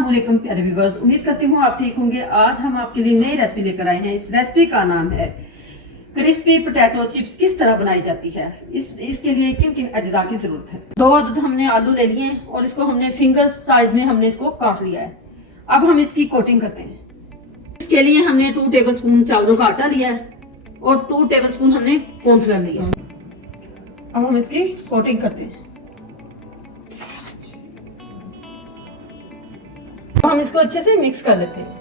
अस्सलाम वालेकुम प्यारे व्यूअर्स, उम्मीद करती हूँ आप ठीक होंगे। आज हम आपके लिए नई रेसिपी लेकर आए हैं। इस रेसिपी का नाम है क्रिस्पी पोटैटो चिप्स। किस तरह बनाई जाती है, इसके लिए किन किन अज्जा की जरूरत है। 2 अदद हमने आलू ले लिए हैं और इसको हमने फिंगर साइज में हमने इसको काट लिया है। अब हम इसकी कोटिंग करते हैं। इसके लिए हमने 2 टेबलस्पून चावलों का आटा लिया है और 2 टेबलस्पून हमने कॉर्नफ्लोर लिया है। अब हम इसकी कोटिंग करते हैं। हम इसको अच्छे से मिक्स कर लेते हैं।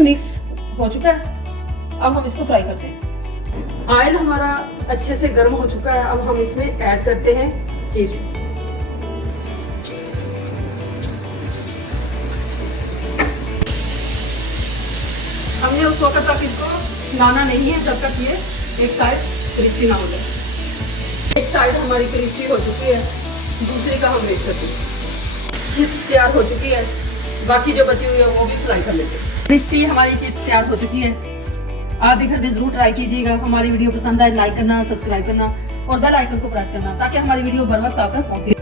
मिक्स हो चुका है, अब हम इसको फ्राई करते हैं। ऑयल हमारा अच्छे से गर्म हो चुका है। अब हम इसमें ऐड करते हैं चिप्स। हमने उस वक्त तक इसको हिलाना नहीं है जब तक ये एक साइड क्रिस्पी ना हो जाए। एक साइड हमारी क्रिस्पी हो चुकी है, दूसरी का हम वेट करते हैं। चिप्स तैयार हो चुकी है, बाकी जो बची हुई है वो भी फ्राई कर लेते हैं। क्रिस्पी हमारी चिप्स तैयार हो चुकी है। आप भी घर में जरूर ट्राई कीजिएगा। हमारी वीडियो पसंद आए लाइक करना, सब्सक्राइब करना और बेल आइकन को प्रेस करना ताकि हमारी वीडियो बर वक्त आप तक पहुंचे।